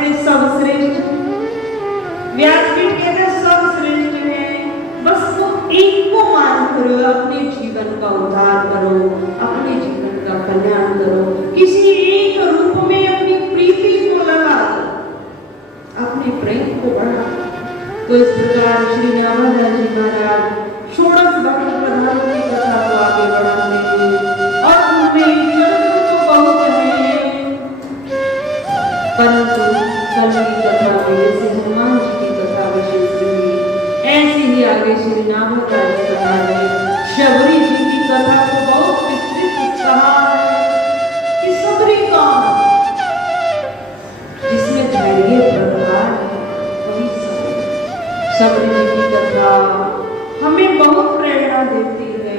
कहते सब श्रेष्ठ, व्यासपीठ कहते सब श्रेष्ठ है, बस वो एक को मानकर अपने जीवन का उद्धार करो, अपने जीवन का कल्याण करो, किसी एक रूप में अपनी प्रीति को लगा दो, अपने प्रेम को बढ़ा। तो इस प्रकार श्री नाभादास जी महाराज षोडश भक्त प्रधानों की कथा को आगे बढ़ाते हैं और उनमें चरित्र तो बहुत है, परंतु कल की कथा में जैसे हनुमान जी की कथा विशेष रही, ऐसे ही आगे श्री नाभादास कथा में शबरी जी की कथा को बहुत विस्तृत कहा है कि सबरी कौन, जिसमें धैर्य प्रगाढ़ है, वही सबरी जी की कथा हमें बहुत प्रेरणा देती है।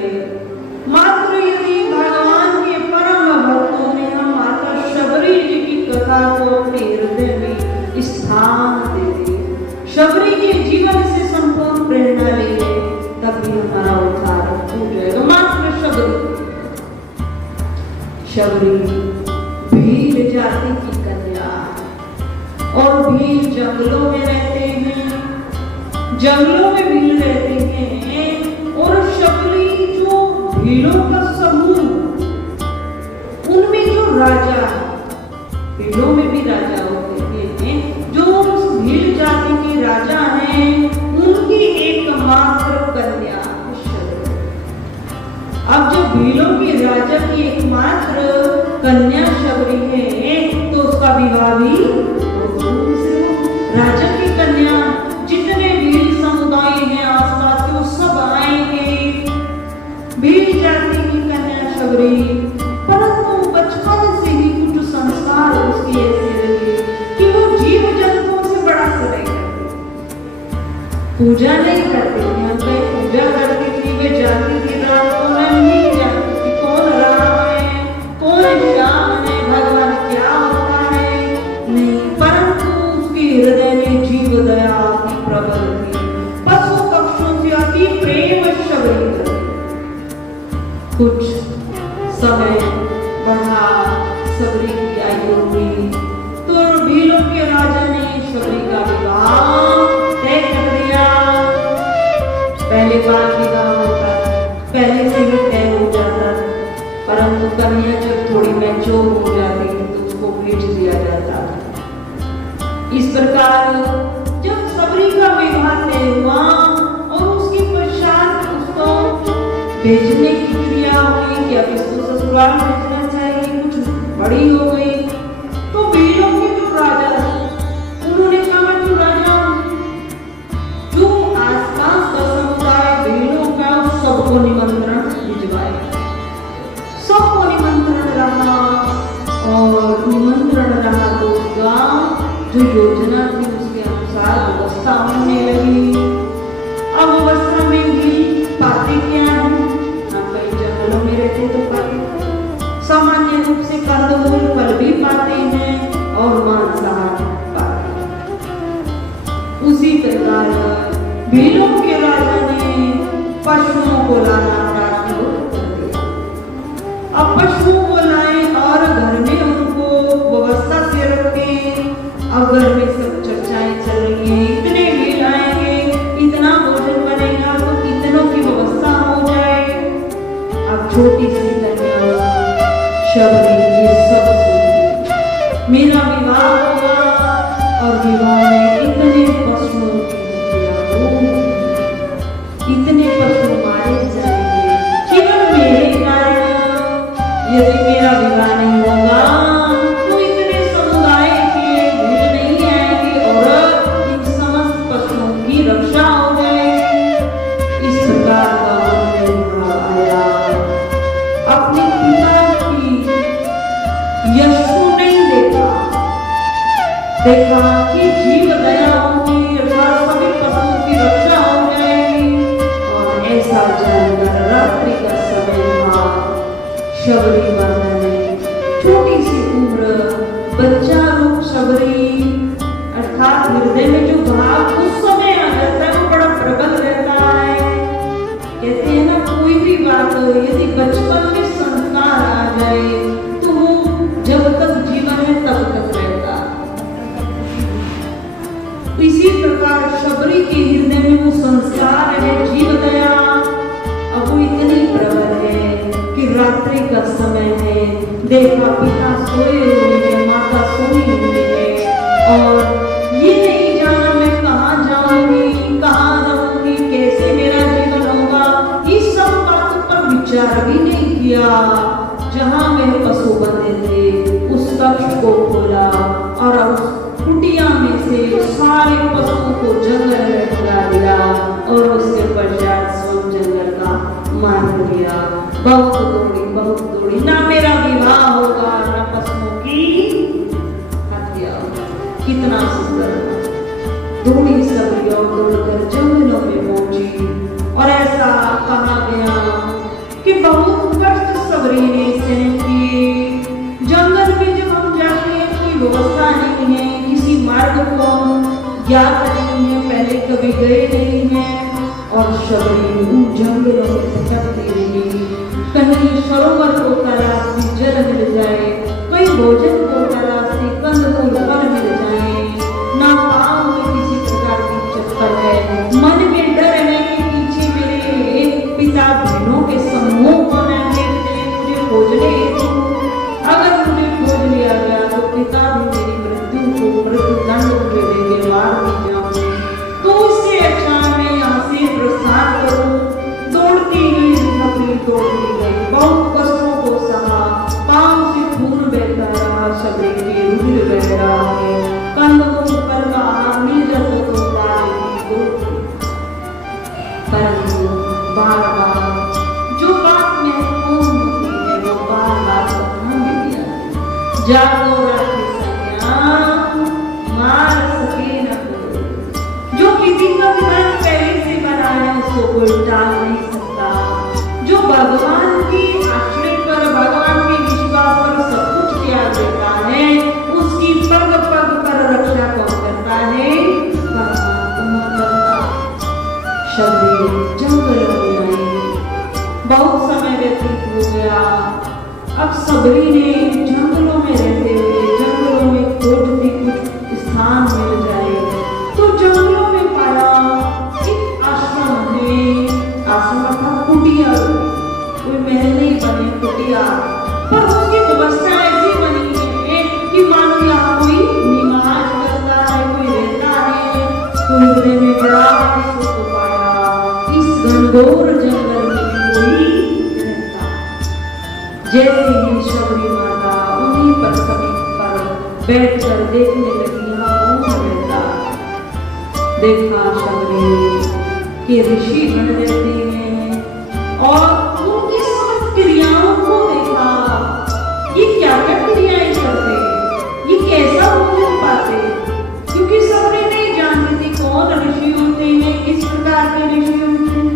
मात्र यदि भगवान के परम भक्तों ने हम माता शबरी जी की कथा को अपने हृदय में स्थान दे दिए, शबरी के जीवन से संपूर्ण प्रेरणा ले ले, तभी हमारा उद्धार हो जाएगा। मात्र शबरी भील जाति की कन्या और भील जंगलों में रहते हैं, जंगलों में भील रहते हैं और शबरी जो भीलों का समूह, उनमें जो राजा है, भीलों में भी राजा होते हैं, जो उस भील जाति के राजा हैं, उनकी एकमात्र कन्या शबरी। अब जब भीलों के राजा की एकमात्र कन्या शबरी है तो उसका विवाह भी राजा की कन्या, जितने भील समुदाय हैं आसपास के वो सब आएंगे, भील जाति की कन्या शबरी। परंतु बचपन से ही कुछ संस्कार उसके ऐसे रहे कि वो जीव जंतुओं से बड़ा स्नेह करती, पूजा नहीं करती थी। हम कहीं पूजा करती थी, वे जानती थी राम को, मैं नहीं जानती थी कौन राम है, कौन श्याम है, भगवान क्या होता है, नहीं। परंतु उसके हृदय में जीव दया की प्रबल थी, पशु पक्षियों से अति प्रेम शबरी करती। कुछ समय बढ़ा, शबरी की आयु हुई तो भीलों के राजा ने शबरी का विवाह तय कर दिया। पहले बार विवाह होता, पहले से ही तय हो जाता, परंतु कन्या जब थोड़ी मैच्योर हो जाती तो उसको भेज दिया जाता। इस प्रकार जब शबरी का विवाह तय हुआ और उसके पश्चात उसको भेजने की क्रिया हुई कि अब इसको ससुराल भेजना चाहिए, कुछ बड़ी हो गई, तो भीलों के जो राजा थे उन्होंने कहा मैं तो राजा हूं, जो आसपास का समुदाय भीलों का सबको निमंत्रण भिजवाए, सबको निमंत्रण रहा और निमंत्रण रहा तो उसका जो योजना थी उसके अनुसार व्यवस्था होने लगी। अब व्यवस्था में भी पाते क्या है, हम कई जंगलों में रहते तो पाते सामान्य रूप से कंदमूल फल भी पाते हैं और मांसाहार पाते हैं। उसी प्रकार भीलों के राजा ने पशुओं को लाना प्रारंभ कर दिया। अब पशुओं को लाए और घर में उनको व्यवस्था से रखे। अब घर में सब चर्चाएं चल रही हैं, इतने भील आएंगे, इतना भोजन बनेगा तो इतनों की व्यवस्था हो जाए। अब छोटी सी कन्या शबरी ये सब सुनती, मेरा विवाह होगा और विवाह में इतने पशुओं की हत्या होगी, इतने पशु मारे जाएंगे केवल मेरे कारण। यदि मेरा विवाह नहीं होगा तो इतने समुदाय के भील नहीं आएंगे और इन समस्त पशुओं की रक्षा हो जाएगी। इस प्रकार का विवाह आया। अपने पिता की यशु नहीं देखा कि जीव दया होगी अर्थात सभी पशुओं की रक्षा हो जाएगी। और ऐसा जानकर रात्रि का समय था, शबरी माता ने छोटी सी उम्र बच्चा रूप शबरी अर्थात हृदय में जो भाव उस समय आ जाता है वो बड़ा प्रबल रहता है। कहते हैं ना कोई भी बात यदि बचपन में संस्कार आ जाए तो वो जब तक जीवन है तब तक रहता। इसी प्रकार शबरी के हृदय में वो संस्कार है, जीव दया अब वो इतनी प्रबल है कि रात्रि का समय है, देखा पिता सोए हुए हैं, माता सोई हुई है और ये नहीं जाना मैं कहाँ जाऊंगी, कहाँ रहूंगी, कैसे मेरा जीवन होगा, इस सब बातों पर विचार भी नहीं किया। जहाँ वह पशु बंधे थे उस कक्ष को खोला और उस कुटिया में से सारे पशुओं को जंगल में भगा दिया और उसके पश्चात सब जंगल का मार दिया। बहुत दौड़ी, ना मेरा विवाह होगा ना पशुओं की हत्या होगा। कितना सुंदर दौड़ी सबरी और दौड़कर जंगलों में पहुंची और ऐसा कहा गया कि बहुत कष्ट सबरी ने सहन किए। जंगल में जब हम जाते हैं कोई व्यवस्था नहीं है, किसी मार्ग को हम ज्ञात नहीं है, पहले कभी गए नहीं हैं और शबरी उन जंगलों में भटकती रही। कहीं सरोवर को तलाशती जल मिल जाए, कहीं भोजन को तलाशती कंदमूल फल मिल जाए, ना पाँव में किसी प्रकार की चप्पल है, मन में डर है कि पीछे मेरे पिता बहनों के समूह को न मुझे खोजने हेतु, अगर मुझे खोज लिया गया तो पिता भी मेरी मृत्यु को मृत्युदंड मुझे देंगे, मार दी जाऊंगी। तो उससे अच्छा मैं यहाँ से प्रस्थान करूं। दौड़ती गई सबरी, दौड़ती गई, बहुत कष्टों को सहा, पाँव से खून बहता रहा, सबरी के रुधिर बह रहा है, कंदमूल फल का आहार मिल जाता तो खा लेती, परंतु बार-बार जो बात महत्वपूर्ण होती है वो बार-बार सपना में दिया। जागो राखी सैया, मार सके न कोई। जो किसी का विधान पहले से बना है उसको कोई टाल नहीं सकता। जो भगवान की आश्रय पर, भगवान के विश्वास पर सब कुछ त्याग देता है, उसकी पग पग पर रक्षा कौन करता है? भगवान करता। शबरी जंगल में आई, बहुत समय व्यतीत हो गया। अब सबरी ने जंगलों में रहते हुए जंगलों में खोजती कुछ स्थान मिल जाए तो जंगलों में पाया एक आश्रम है। आश्रम था कुटिया, कोई महल नहीं बने, कुटिया, पर उसकी व्यवस्था ऐसी बनी है कि मानो यहाँ कोई निवास करता है, कोई रहता है, कोई हृदय में बड़ा सुख पाया। इस घनघोर जंगल में कोई रहता। जैसे ही शबरी माता उन्हीं पर समीप पर बैठकर देखने लगी यहाँ कौन रहता। देखा शबरी के ऋषि गण रहते हैं और उनकी सब क्रियाओं को देखा। ये क्या क्या क्रियाएं करते हैं, ये कैसा भोजन पाते, क्योंकि सबरी नहीं जानती थी कौन ऋषि होते हैं, किस प्रकार के ऋषि होते हैं।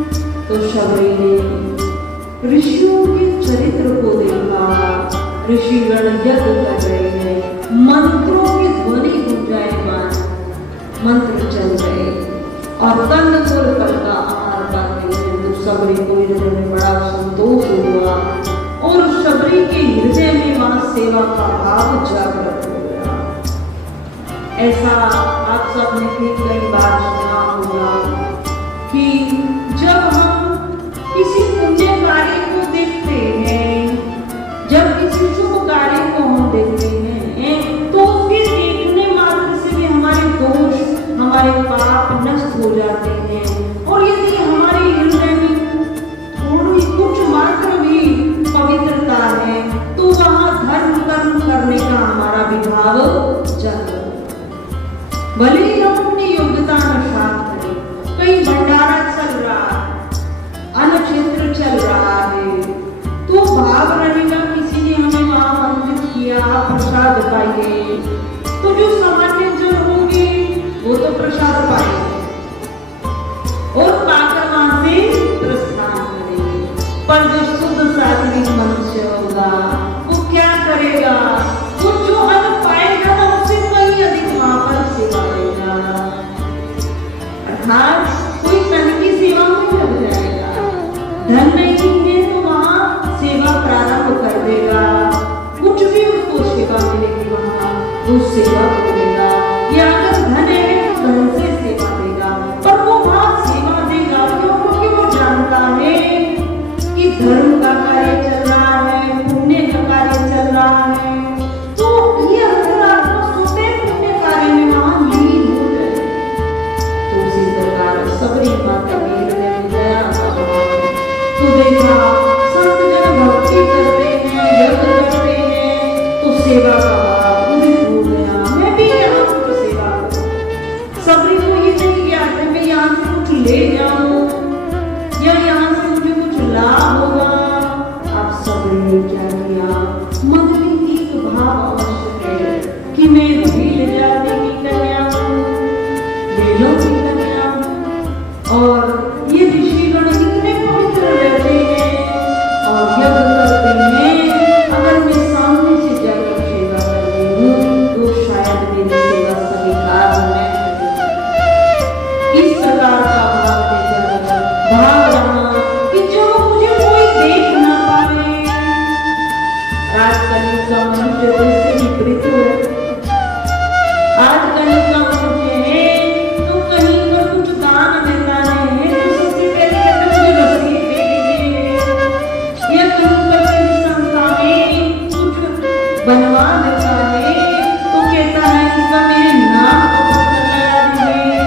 तो शबरी ने ऋषियों के चरित्र को देखा। ऋषिगण यज्ञ कर रहे हैं, मंत्रों की ध्वनि गुंजायमान, मंत्र चल रहे और कंदमूल फल का आहार पाते हुए तो शबरी को हृदय में बड़ा संतोष हुआ और शबरी के हृदय में मां सेवा का भाव जागृत हो गया। ऐसा आप सबने भी कई बार सुना होगा कि जब हम किसी पुण्य कार्य को देखते हैं, जब किसी शुभ कार्य को हम देखते हैं तो उसके देखने मात्र से भी हमारे दोष, हमारे पाप नष्ट हो जाते हैं। और यदि हमारे हृदय में थोड़ी कुछ मात्र भी पवित्रता है तो वहाँ धर्म कर्म करने का हमारा विभाव जागृत। भले ही हम अपनी योग्यता अनुसार करें, कहीं भंडारा चल रहा है, अन्न क्षेत्र चल रहा है, तो भाव रहेगा किसी ने हमें वहाँ आमंत्रित किया, प्रसाद पाइए, तो जो सामान्य जन होंगे वो तो प्रसाद पाएंगे और पाकर वहां से प्रस्थान करेंगे। पर जो शुद्ध सात्विक मनुष्य होगा वो क्या करेगा? वो जो अन्न पाएगा ना उससे कहीं अधिक वहां पर सेवा देगा, अर्थात कोई तन की सेवा में लग जाएगा। धन नहीं है तो वहां सेवा प्रारंभ कर देगा, कुछ भी उसको सेवा मिलेगी वहां वो सेवा करेगा। या अगर धन है तो धन से तो देखा संत जन भक्ति करते हैं, यज्ञ करते हैं, तो सेवा का भाव उदित हो गया, मैं भी यहाँ कुछ सेवा करूं। सबरी को ये नहीं ज्ञात है मैं यहाँ से कुछ ले जाऊं या यहाँ से मुझे कुछ लाभ होगा। अब सबरी ने क्या किया, मन में एक भाव अवश्य है कि मैं भील जाति की कन्या हूं, वेलों की कन्या हूं, और ये ऋषिगण इतने पवित्र रहते हैं और यज्ञ करते हैं। अगर मैं सामने से जाकर सेवा कर रही हूँ तो शायद मेरी सेवा स्वीकार न हो। इस प्रकार का भाव लेकर भाग रहा कि जो मुझे कोई देख ना पाए। आजकल का मनुष्य वैसे विपरीत हो, आजकल का मनुष्य है तो कहीं पर कुछ दान देता है तो सबसे पहले कहता है मुझे रसीद दे दीजिए, या कहीं पर किसी संस्था में कुछ बनवा देता है तो कहता है इसका मेरे नाम पर पता लगा दीजिए,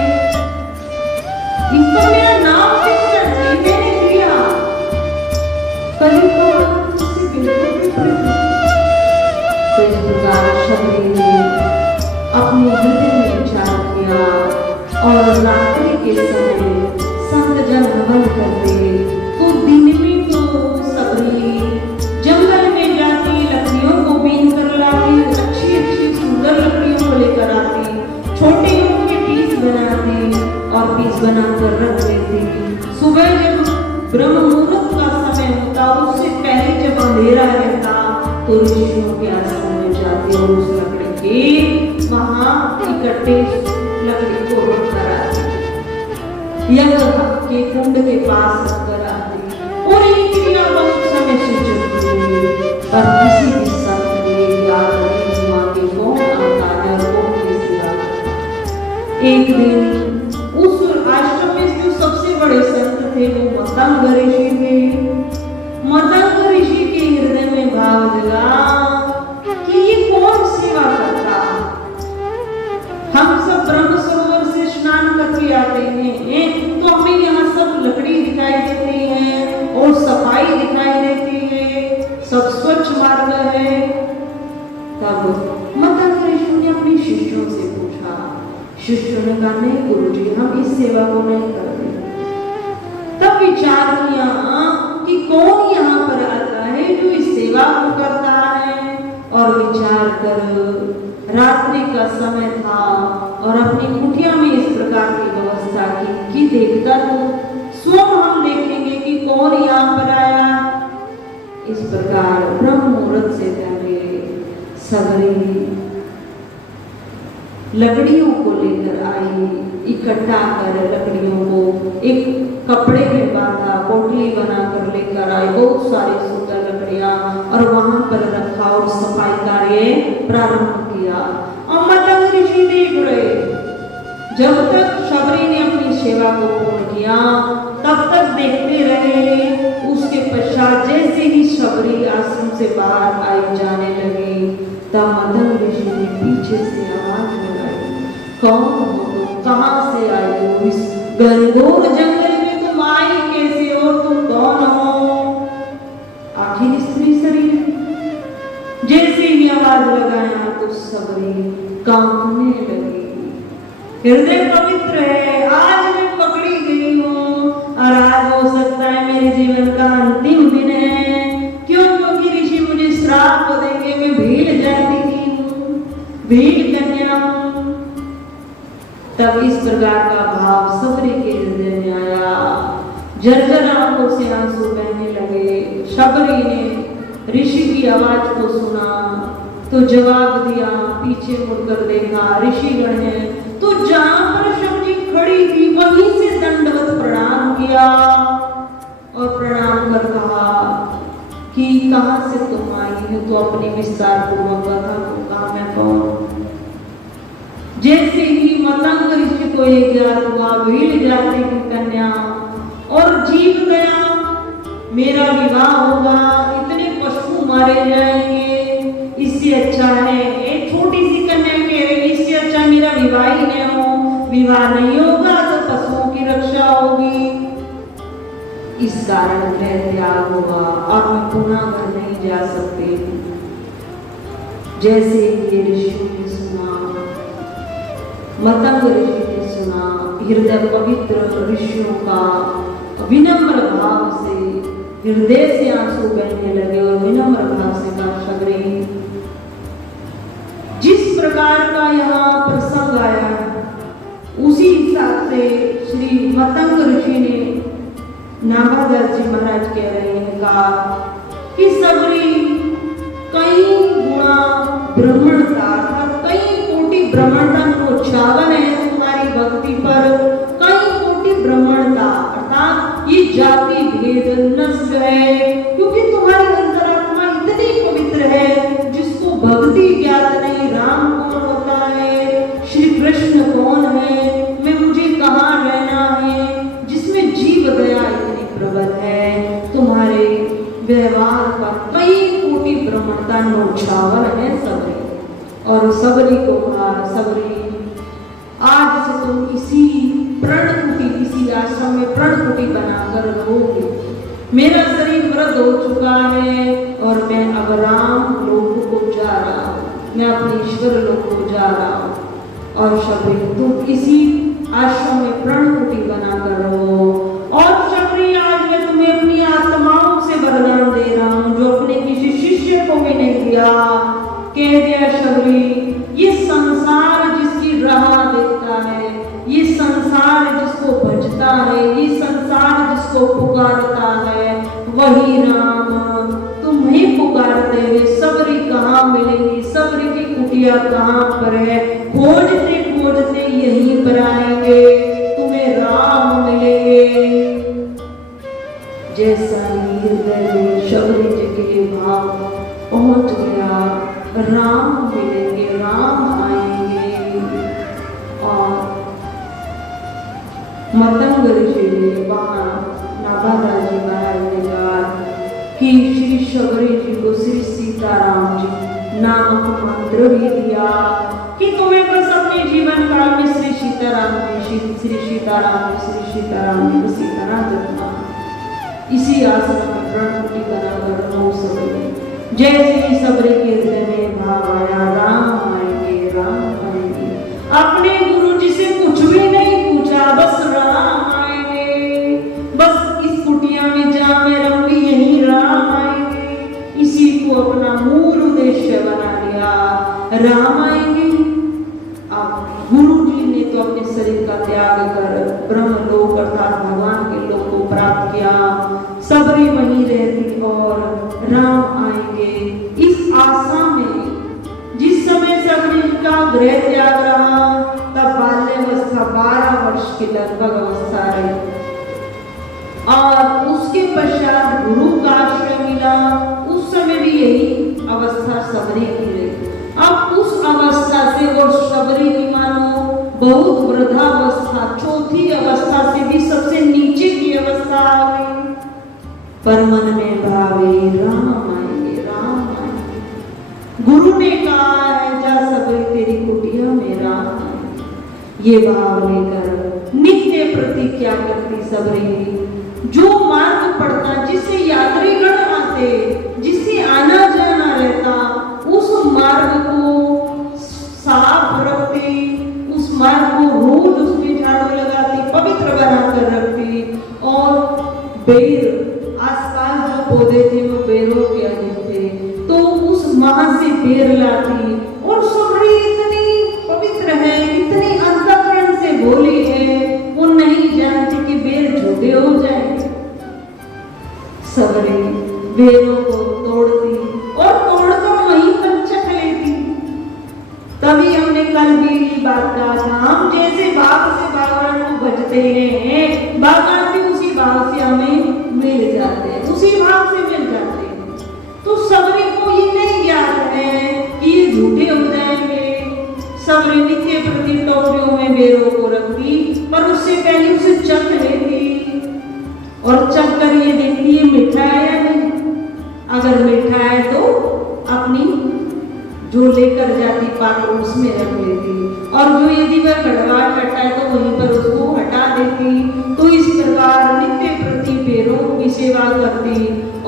इसका मेरा नाम फिक्स कर दीजिए, मैंने दिया। कहीं तो उससे बिल्कुल विपरीत हो। तो इस प्रकार शबरी ने अपने हृदय में विचार किया और रात्रि के समय संत जन हवन करते तो दिन में तो सबरी जंगल में जाती, लकड़ियों को बीन कर लाती, अच्छी अच्छी सुंदर लकड़ियों को लेकर आती, छोटे के पीस बनाती और पीस बनाकर रख देती। सुबह जब ब्रह्म मुहूर्त का समय होता उससे पहले जब अंधेरा रहता तो ऋषियों के आश्रम में जाती और उस लकड़ी के वहां इकट्ठे लकड़ी को रखकर आती, यज्ञ के कुंड के पास रखकर आती और ये क्रिया बहुत समय से चलती रही। पर किसी भी संत ने याद नहीं हुआ कि कौन आता है और कौन कैसे आता है। एक दिन उस आश्रम में जो सबसे बड़े संत थे वो मतंग ऋषि थे। मतंग ऋषि के हृदय में भाव जगा कि ये कौन सेवा करता। हम सब ब्रह्म सरोवर से स्नान करके आते हैं तो हमें यहाँ सब लकड़ी दिखाई देती है और सफाई दिखाई देती है, सब स्वच्छ मार्ग है। तब मतंग ऋषि ने अपने शिष्यों से पूछा, शिष्यों ने कहा नहीं गुरुजी हम इस सेवा को नहीं करते। तब विचार किया कि कौन यहाँ पर आता है जो इस सेवा को करता है, और विचार कर रात्रि का समय था और अपनी कुटिया में इस प्रकार की व्यवस्था की कि देखता तो स्वयं हम देखेंगे कि कौन यहाँ पर आया। इस प्रकार ब्रह्म मुहूर्त से पहले सबरी लकड़ियों को लेकर आई, इकट्ठा कर लकड़ियों को एक कपड़े में बांधा, पोटली बनाकर लेकर आई, बहुत सारी सुंदर लकड़ियां और वहां पर रखा और सफाई कार्य प्रारंभ किया। और मतंग ऋषि देख रहे, जब तक शबरी ने अपनी सेवा को पूर्ण किया तब तक देखते रहे। उसके पश्चात जैसे ही शबरी आश्रम से बाहर आई जाने लगी तब मतंग ऋषि ने पीछे से आवाज लगाई, कौन हो तुम, कहां से आई हो, इस घनघोर जंगल में तुम आई कैसे हो, तुम कौन हो, आखिर स्त्री शरीर। जैसे ही आवाज लगाया तो सबरी कांपने लगी। हृदय पवित्र है, आज मैं पकड़ी गई हूँ और आज हो सकता है मेरे जीवन का अंतिम दिन है। क्यों? क्योंकि ऋषि मुझे श्राप को देंगे, मैं भील जाती की हूँ, भील कन्या हूँ। तब इस प्रकार का भाव सबरी के हृदय में आया, जर्जर आंखों से आंसू बहने लगे। शबरी ने ऋषि की आवाज को सुना तो जवाब दिया, पीछे मुड़कर देखा ऋषिगण है, तो जहां पर शबरी खड़ी थी वहीं से दंडवत प्रणाम किया और प्रणाम कर कहा कि कहां से तुम आई हो, तो अपनी विस्तार पूर्वक कथा को कहा मैं कौन। जैसे ही मतंग ऋषि को ये ज्ञात हुआ भील जाति की कन्या और जीव गया, मेरा विवाह होगा, इतने पशु मारे जाएंगे, इससे अच्छा है एक छोटी सी कन्या के, इससे अच्छा मेरा विवाह ही नहीं हो, विवाह नहीं होगा तो पशुओं की रक्षा होगी। इस कारण गृह त्याग हुआ, अब मैं पुनः घर नहीं जा सकते। जैसे ये ऋषि ने सुना, मतंग ऋषि ने सुना, हृदय पवित्र ऋषियों का विनम्र भाव से हृदय से आंसू बहने लगे और विनम्र भाव से कहा, शबरी, जिस प्रकार का यहाँ प्रसंग आया उसी हिसाब से श्री मतंग ऋषि ने नाभादास जी महाराज कह रहे हैं कहा कि सबरी कई गुणा ब्राह्मणता अर्थात कई कोटि ब्राह्मणता को छावन है तुम्हारी भक्ति पर, कई कोटि ब्राह्मणता अर्थात ये जाति भेद नष्ट है, क्योंकि तुम्हारी अंतरात्मा इतनी पवित्र है जिसको भक्ति ज्ञात नहीं, राम कौन होता है, श्री कृष्ण कौन है, मैं मुझे कहाँ रहना है, जिसमें जीव दया इतनी प्रबल है, तुम्हारे व्यवहार का कई कोटि ब्राह्मणता नौछावर है सबरी। और सबरी को कहा, सबरी आज से तुम इसी प्रणकुटी, इसी आश्रम में प्रणकुटी बनाकर रहोगे। मेरा शरीर वृद्ध हो चुका है और मैं अब राम लोक को जा रहा हूँ, मैं अपने ईश्वर लोक को जा रहा हूँ। और शबरी तुम इसी आश्रम में प्रणकुटी बनाकर रहो। और शबरी आज मैं तुम्हें अपनी आत्माओं से वरदान दे रहा हूँ जो अपने किसी शिष्य को भी नहीं दिया। कह दिया शबरी, ये संसार जिसकी राह देखता है, ये संसार जिसको भजता है, ये संसार जिसको पुकारता है, वही राम तुम्हें पुकारते हुए सबरी कहाँ मिलेगी, सबरी की कुटिया कहाँ पर है, खोजते खोजते यहीं पर आएंगे, तुम्हें राम मिलेंगे। जैसा हृदय में शबरी जी के भाव पहुंच गया, राम मिलेंगे, राम आएंगे। और मतंग ऋषि ने वहां नाभादास जी महाराज ने कहा कि श्री शबरी जी को श्री सीताराम जी नामक मंत्र भी दिया कि तुम्हें बस अपने जीवन काल में श्री सीताराम जी, श्री सीताराम जी, श्री सीताराम जी, सीताराम जपना। इसी आश्रम में प्रणकुटी बनाकर रहो सबरी। जैसे ही सबरी के हृदय में भाव आया, राम आएंगे, राम आएंगे, अपने गुरु जी से कुछ भी नहीं पूछा, बस राम आएंगे, बस इस कुटिया में जहाँ मैं रहूंगी यहीं राम आएंगे, इसी को अपना मूल उद्देश्य बना लिया, राम आएंगे। अब गुरु जी ने तो अपने शरीर का त्याग कर ब्रह्म लोक अर्थात भगवान के लोक को प्राप्त किया, सबरी वहीं रहती और राम आएंगे। इस आशा में जिस समय सबरी का गृह त्याग रहा तब बाल्यावस्था 12 वर्ष की लगभग अवस्था रही और उसके पश्चात गुरु का आश्रय मिला, उस समय भी यही अवस्था सबरी की रही। अब उस अवस्था से और सबरी की मानो बहुत वृद्धावस्था, चौथी अवस्था से भी सबसे नीचे की अवस्था आ गई। पर मन में भावे राम आएंगे, राम आएंगे। गुरु ने कहा है जा सबरी तेरी कुटिया में राम आएंगे। ये भाव लेकर नित्य प्रतिज्ञा करती सबरी, जो मार्ग पड़ता, जिससे यात्रीगण आते, जिससे आना जाना रहता, उस मार्ग को साफ रखती, उस मार्ग को रोज उसमें झाड़ू लगाती, पवित्र बनाकर रखती और बेर आसपास जो पौधे थे वो बेरों के अधिक थे तो उस वहां से बेर लाती। और सबरी इतनी पवित्र है, इतनी अंतःकरण से भोली है, वो नहीं जानती कि बेर झूठे हो जाएंगे। सबरी बेरों को तोड़ती और तोड़कर वहीं पर चख लेती। तभी हमने कल भी ये बात कहा था, हम जैसे भाव से भगवान को भजते हैं, भगवान भी उसी भाव से हमें मिल जाते हैं, उसी भाव से मिल जाते हैं। तो सबरी को ये नहीं ज्ञात है कि ये झूठे हो जाएंगे। सबरी नित्य प्रति टोकरियों में बेरों को रखती, पर उससे पहले उसे चख लेती और चख कर ये देखती है मीठा है या नहीं। अगर मीठा है तो अपनी जो लेकर जाती पात्र उसमें रख लेती और जो यदि वह कड़वा खट्टा है तो वहीं पर उसको हटा देती। तो इस प्रकार नित्य प्रति बेरों सेवा करती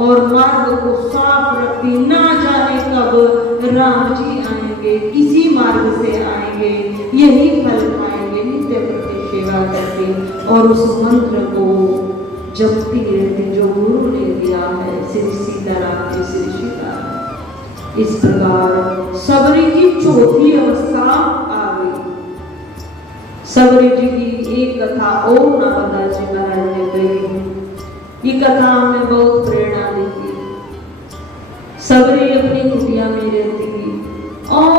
और मार्ग को साफ रखती। ना जाने कब राम जी आएंगे, इसी मार्ग से आएंगे, यही फल पाएंगे। नित्य प्रति सेवा करती और उस मंत्र को जपती रहती जो गुरु ने दिया है, श्री सीताराम की श्री सीताराम। इस प्रकार सबरी की चौथी अवस्था आ गई। सबरी जी की एक कथा ओम नामदास जी महाराज ने कही। ये कथा हमें बहुत प्रेरणा देती। सबरी अपनी कुटिया में रहती थी और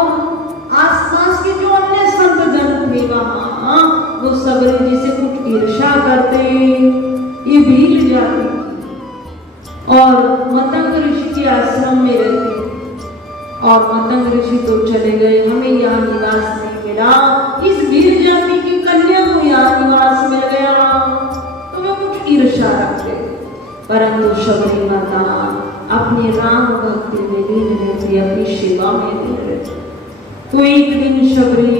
आसपास के जो अन्य संत जन थे वहां वो सबरी जी से कुछ ईर्ष्या करते, ये भील जाती और मतंग ऋषि के आश्रम में रहती। और मतंग ऋषि तो चले गए, हमें यहाँ निवास नहीं मिला। इस भील जाति की कन्या को यहाँ निवास मिल गया, तो वे कुछ ईर्ष्या रखते। परंतु शबरी माता अपनी राम भक्ति में लीन रहती, अपनी सेवा में लीन रहती। तो एक दिन शबरी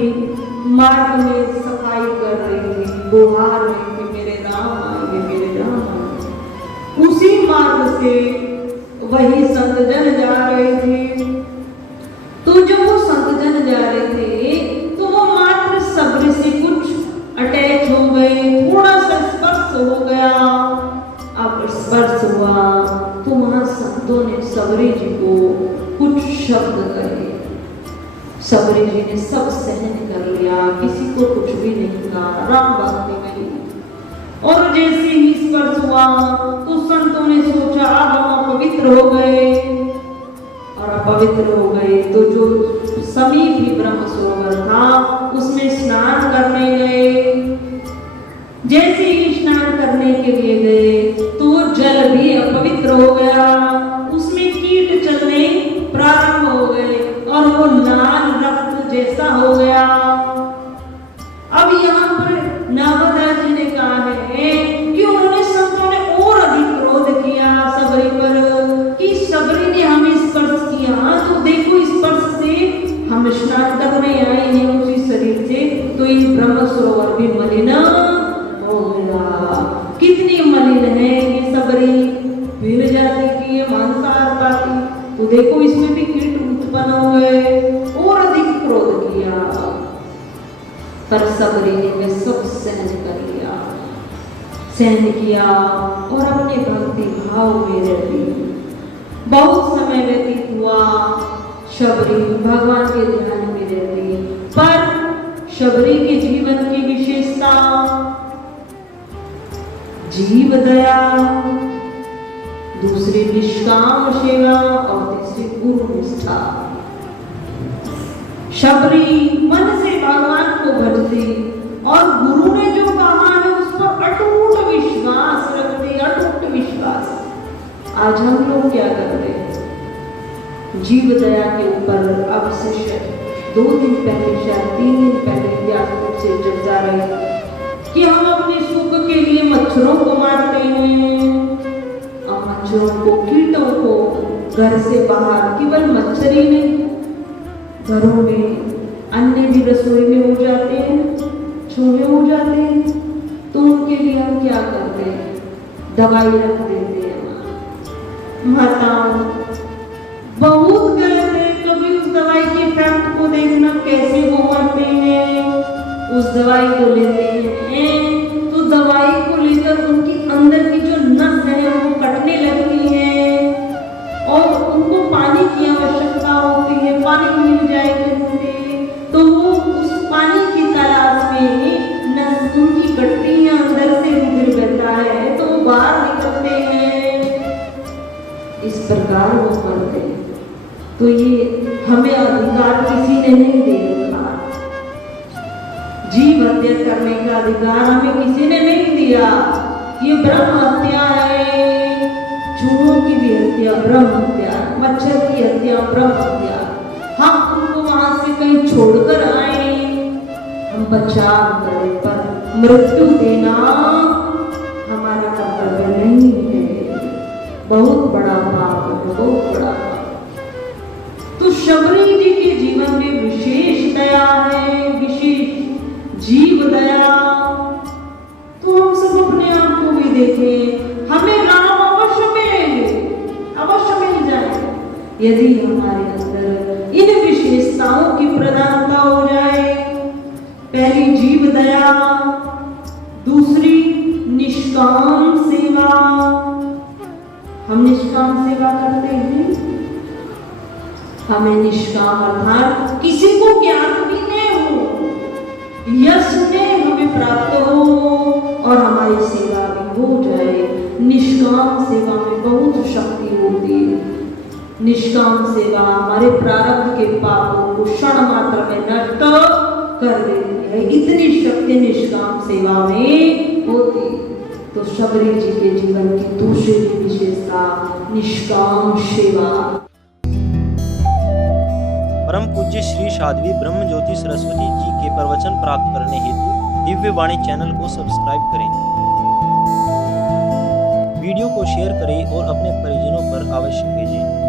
मार्ग में सफाई कर रही थी, बुहार रही थी, मेरे राम आएंगे, मेरे राम आएंगे। उसी मार्ग से वही संत जन जा रहे थे। तो जब वो संत जन जा रहे थे तो वो मात्र सबरी से कुछ अटैच हो गए, थोड़ा सा स्पर्श हो गया। अब स्पर्श हुआ तो वहां संतों ने सबरी जी को कुछ शब्द कहे। सबरी जी ने सब सहन कर लिया, किसी को कुछ भी नहीं कहा, राम भक्ति में ही। और जैसे ही स्पर्श हुआ तो संतों ने सोचा अब हम पवित्र हो गए। और अपवित्र हो गए तो जो समीप ही ब्रह्म सरोवर था उसमें स्नान करने गए। जैसे ही स्नान करने के लिए गए तो जल भी अपवित्र हो गया, उसमें कीट चलने प्रारंभ हो गए और वो लाल रक्त जैसा हो गया। अब यहाँ पर नामदास जी ने कहा है कि उन्होंने संतों ने और अधिक क्रोध किया सबरी पर कि सबरी ने हमें स्पर्श किया, तो देखो स्पर्श से हम स्नान करने आए हैं उसी शरीर से, तो ये ब्रह्म सरोवर भी मलिन हो गया। कितनी मलिन है ये सबरी, भील जाति की ये मांसाहार पाती, तो देखो इसमें भी कीट उत्पन्न हो गए। और अधिक क्रोध किया, पर सबरी ने सब सहन कर लिया, सहन किया और अपने भक्ति भाव में रहती। बहुत समय व्यतीत हुआ, शबरी भगवान के ध्यान में रहती। पर शबरी के जीवन की विशेषता जीव दया, दूसरी निष्काम सेवा और तीसरी गुरु निष्ठा। शबरी मन से भगवान को भजती और गुरु ने जो कहा है उस पर अटूट विश्वास रखती, अटूट विश्वास। आज हम लोग क्या कर रहे हैं? जीव दया के ऊपर अब से 2 दिन पहले, शायद 3 दिन पहले व्यासपीठ से चर्चा रही कि हम अपने सुख के लिए मच्छरों को मारते हैं। अब मच्छरों को, कीटों को घर से बाहर, केवल मच्छर ही नहीं, घरों में अन्य भी रसोई में हो जाते हैं, चूहे हो जाते हैं, तो उनके लिए हम क्या करते हैं? दवाई रख देते हैं। माताओं बहुत गलत है, कभी उस दवाई के इफेक्ट को देखना, कैसे वो मरते हैं। उस दवाई को लेते हैं तो दवाई को लेकर उनकी अंदर की जो नस है वो कटने लगती है और उनको पानी की आवश्यकता होती है, पानी मिल जाएगी तो वो उस पानी की तलाश में नस उनकी कटती है, अंदर से गुजर बहता है तो वो बाहर निकलते हैं, इस प्रकार वो मरते हैं। तो ये हमें अधिकार किसी ने नहीं दे रखा, जीव हत्या करने का अधिकार हमें किसी ने नहीं दिया। ये ब्रह्म हत्या है, चूहों की भी हत्या ब्रह्म हत्या, मच्छर की हत्या ब्रह्म हत्या। हम उनको वहां से कहीं छोड़कर आए, हम बचाव करें, पर मृत्यु देना हमारा कर्तव्य नहीं है। बहुत बड़ा पाप है, बहुत बड़ा पाप। तो शबरी जी के जीवन में विशेष दया है, विशेष जीव दया। तो हम सब अपने आप को भी देखें, हमें राम अवश्य यदि हमारे अंदर इन विशेषताओं की प्रधानता हो जाए, पहली जीव दया, दूसरी निष्काम सेवा। हम निष्काम सेवा करते हैं, हमें निष्काम अर्थात किसी को ज्ञात भी नहीं हो, यश में हमें प्राप्त हो और हमारी सेवा भी हो जाए। निष्काम सेवा में बहुत शक्ति होती है। निष्काम सेवा हमारे प्रारब्ध के पापों को क्षण मात्र में नष्ट कर देती है, इतनी शक्ति निष्काम सेवा में होती। तो शबरी जी के जीवन की दूसरी विशेषता निष्काम सेवा। परम पूज्य श्री साध्वी ब्रह्म ज्योति सरस्वती जी के प्रवचन प्राप्त करने हेतु दिव्य वाणी चैनल को सब्सक्राइब करें, वीडियो को शेयर करें और अपने परिजनों पर अवश्य भेजें।